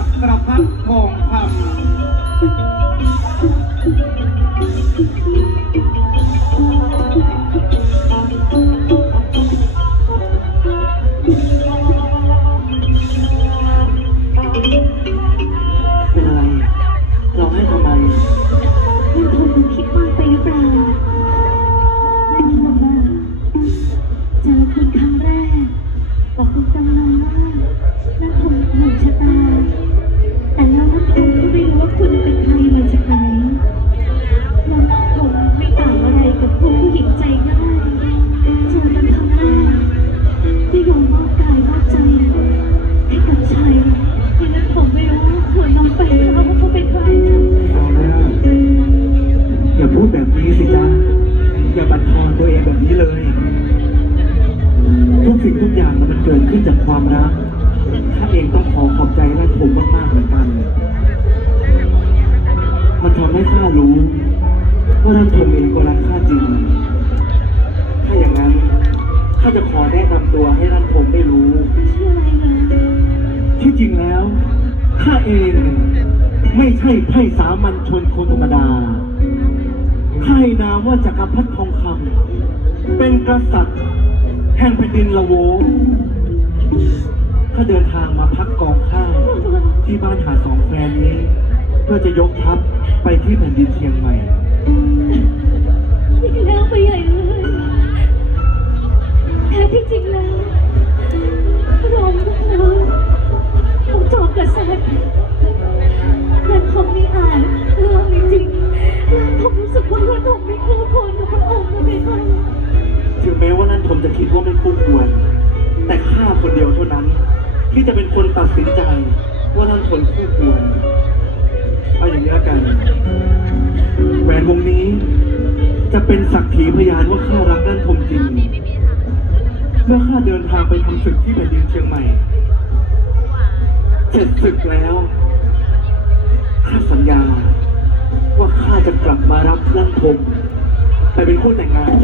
จักรพร นี้เลย ทุกสิ่งทุกอย่างมันเกิดขึ้นจากความรักข้าเองต้องขอขอบใจและผมมากๆเหมือนกัน มันทำให้ข้ารู้ว่าท่านผมเองก็รักข้าจริง ถ้าอย่างนั้นข้าจะขอแนะนำตัวให้ท่านผมได้รู้ชื่ออะไรนะที่จริงแล้วข้าเองไม่ใช่ไพ่สามัญชนคนธรรมดาข้านามว่าจักรพรรดิทองคำ เป็นกษัตริย์ แห่งแผ่นดินละโวข้าเดินทางมาพักกองข้าวที่บ้านหาดสองแควนี้ เพื่อจะยกทัพไปที่แผ่นดินเชียงใหม่ ที่จะเป็นคนตัดสินใจ ว่านั่นคนคู่ควรเอาอย่างนี้ละกันแหวนวงนี้ จะเป็นสักขีพยานว่าข้ารักนั่นทมจริง เมื่อข้าเดินทางไปทำศึกที่แผ่นดินเชียงใหม่เสร็จศึกแล้วข้าสัญญา ว่าข้าจะกลับมารับนั่นทมไปเป็นคู่แต่งงาน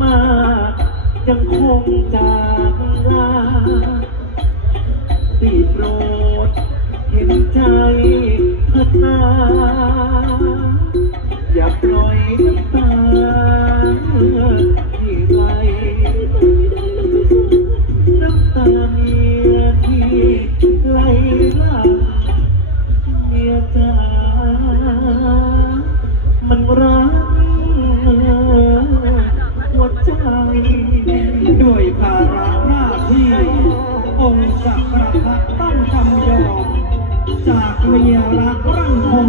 มายังคงจากลาตีโปรด เห็นใจพัฒนา อย่าปล่อย ประทับตั้งคำยอมจากเมียรักร่างคง